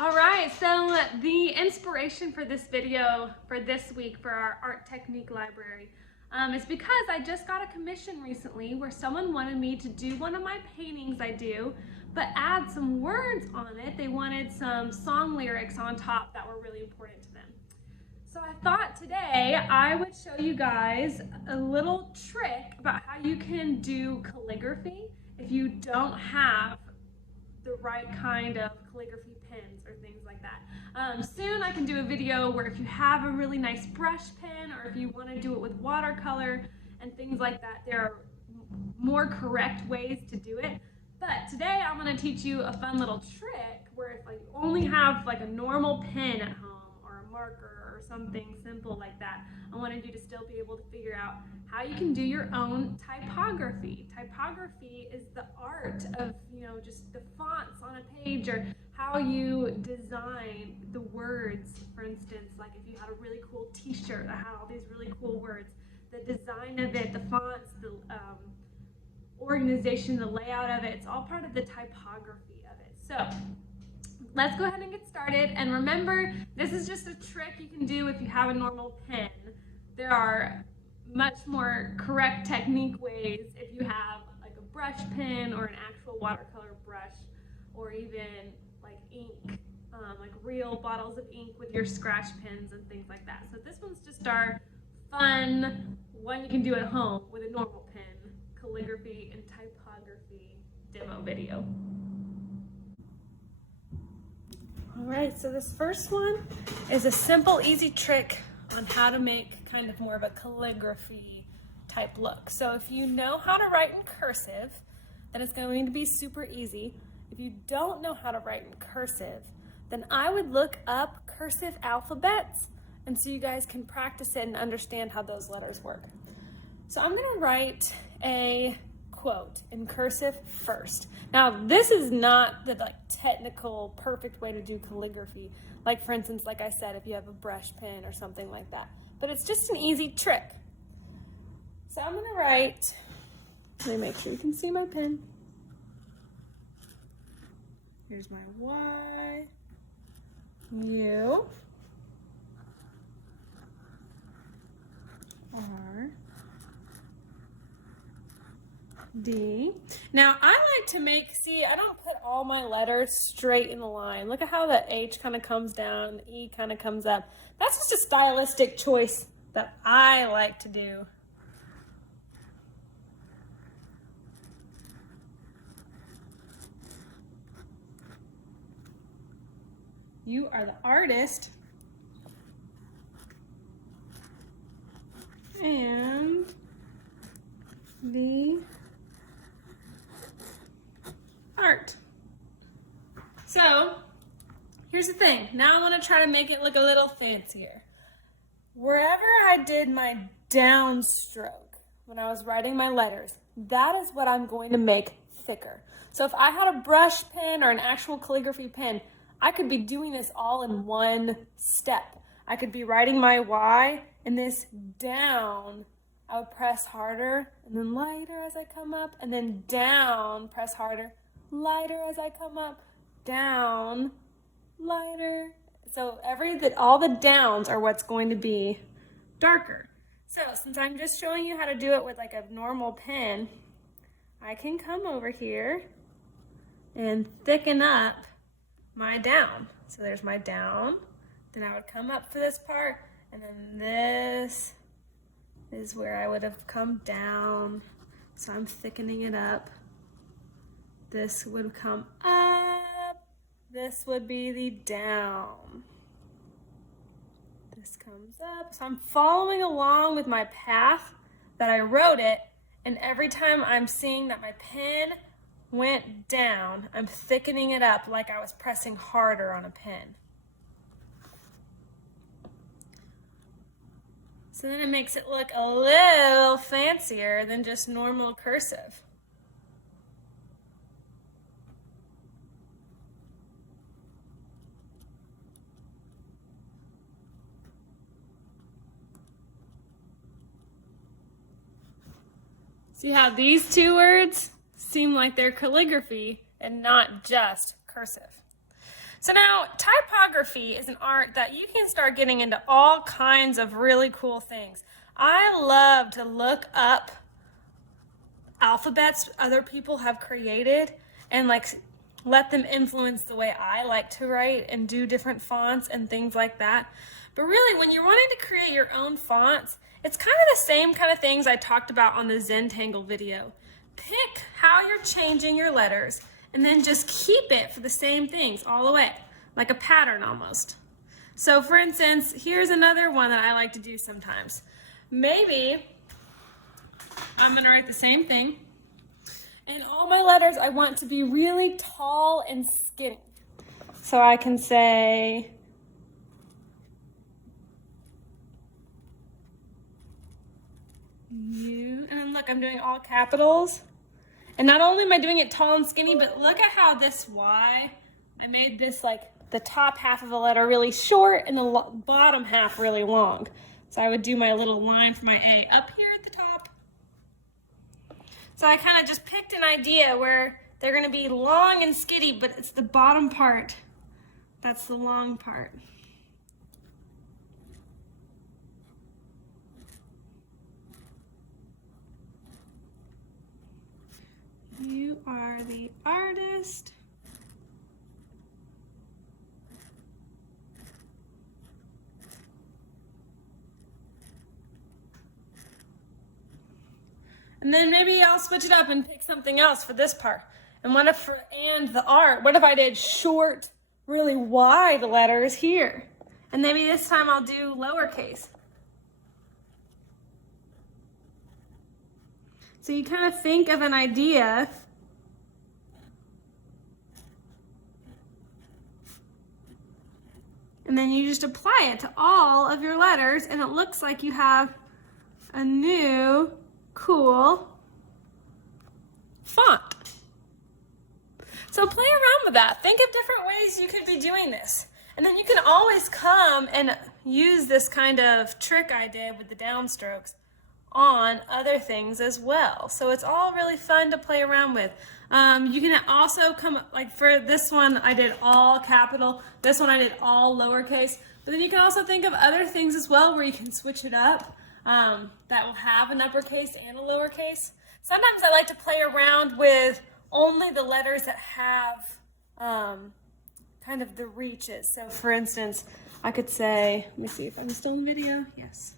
All right, so the inspiration for this video for this week for our art technique library is because I just got a commission recently where someone wanted me to do one of my paintings I do, but add some words on it. They wanted some song lyrics on top that were really important to them. So I thought today I would show you guys a little trick about how you can do calligraphy if you don't have the right kind of calligraphy pens or things like that. Soon I can do a video where if you have a really nice brush pen or if you want to do it with watercolor and things like that, there are more correct ways to do it. But today I'm going to teach you a fun little trick where if you only have like a normal pen at home or a marker or something simple like that, I wanted you to still be able to figure out how you can do your own typography. Typography is the art of, just the fonts on a page, or how you design the words. For instance, like if you had a really cool t-shirt that had all these really cool words, the design of it, the fonts, the organization, the layout of it, it's all part of the typography of it. So let's go ahead and get started. And remember, this is just a trick you can do if you have a normal pen. There are much more correct technique ways if you have like a brush pen or an actual watercolor brush, or even like ink, like real bottles of ink with your scratch pens and things like that. So this one's just our fun one you can do at home with a normal pen, calligraphy and typography demo video. All right, so this first one is a simple, easy trick on how to make kind of more of a calligraphy type look. So if you know how to write in cursive, then it's going to be super easy. If you don't know how to write in cursive, then I would look up cursive alphabets, and so you guys can practice it and understand how those letters work. So I'm gonna write a quote in cursive first. Now this is not the technical perfect way to do calligraphy. Like for instance, like I said, if you have a brush pen or something like that. But it's just an easy trick. So I'm gonna write, let me make sure you can see my pen. Here's my Y, U, R, D. Now I like to I don't put all my letters straight in the line. Look at how the H kind of comes down, the E kind of comes up. That's just a stylistic choice that I like to do. You are the artist, and the art. So here's the thing. Now I want to try to make it look a little fancier. Wherever I did my downstroke when I was writing my letters, that is what I'm going to make thicker. So if I had a brush pen or an actual calligraphy pen, I could be doing this all in one step. I could be writing my Y, and this down, I would press harder and then lighter as I come up, and then down, press harder, lighter as I come up, down, lighter. So all the downs are what's going to be darker. So since I'm just showing you how to do it with like a normal pen, I can come over here and thicken up my down. So there's my down. Then I would come up for this part, and then this is where I would have come down. So I'm thickening it up. This would come up. This would be the down. This comes up. So I'm following along with my path that I wrote it, and every time I'm seeing that my pen went down, I'm thickening it up like I was pressing harder on a pen. So then it makes it look a little fancier than just normal cursive. See how these two words seem like they're calligraphy and not just cursive. So now typography is an art that you can start getting into all kinds of really cool things. I love to look up alphabets other people have created and like let them influence the way I like to write and do different fonts and things like that. But really, when you're wanting to create your own fonts, it's kind of the same kind of things I talked about on the Zentangle video. Pick how you're changing your letters and then just keep it for the same things all the way, like a pattern almost. So for instance, here's another one that I like to do sometimes. Maybe I'm gonna write the same thing, and all my letters I want to be really tall and skinny. So I can say U, and then look, I'm doing all capitals. And not only am I doing it tall and skinny, but look at how this Y, I made this like the top half of the letter really short and the bottom half really long. So I would do my little line for my A up here at the top. So I kind of just picked an idea where they're going to be long and skinny, but it's the bottom part that's the long part. You are the artist. And then maybe I'll switch it up and pick something else for this part. And what if for and the art, what if I did short, really wide letters here? And maybe this time I'll do lowercase. So you kind of think of an idea and then you just apply it to all of your letters and it looks like you have a new cool font. So play around with that. Think of different ways you could be doing this. And then you can always come and use this kind of trick I did with the downstrokes on other things as well. So it's all really fun to play around with. You can also come, like for this one I did all capital, this one I did all lowercase, but then you can also think of other things as well where you can switch it up that will have an uppercase and a lowercase. Sometimes I like to play around with only the letters that have kind of the reaches. So for instance, I could say, let me see if I'm still in the video, yes.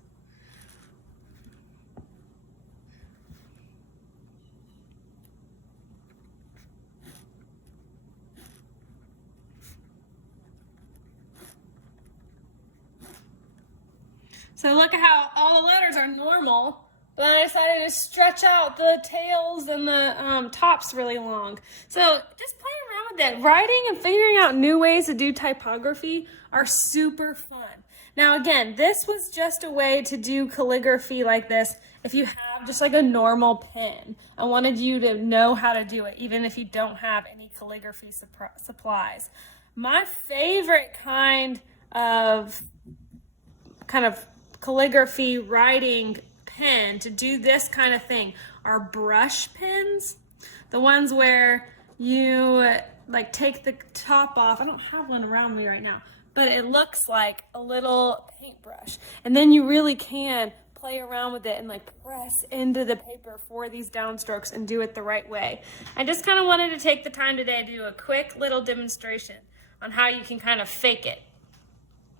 So look at how all the letters are normal, but I decided to stretch out the tails and the tops really long. So just play around with it. Writing and figuring out new ways to do typography are super fun. Now again, this was just a way to do calligraphy like this if you have just like a normal pen. I wanted you to know how to do it, even if you don't have any calligraphy supplies. My favorite kind of calligraphy writing pen to do this kind of thing are brush pens. The ones where you like take the top off. I don't have one around me right now, but it looks like a little paintbrush. And then you really can play around with it and like press into the paper for these downstrokes and do it the right way. I just kind of wanted to take the time today to do a quick little demonstration on how you can kind of fake it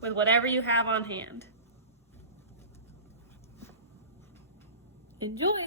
with whatever you have on hand. Enjoy.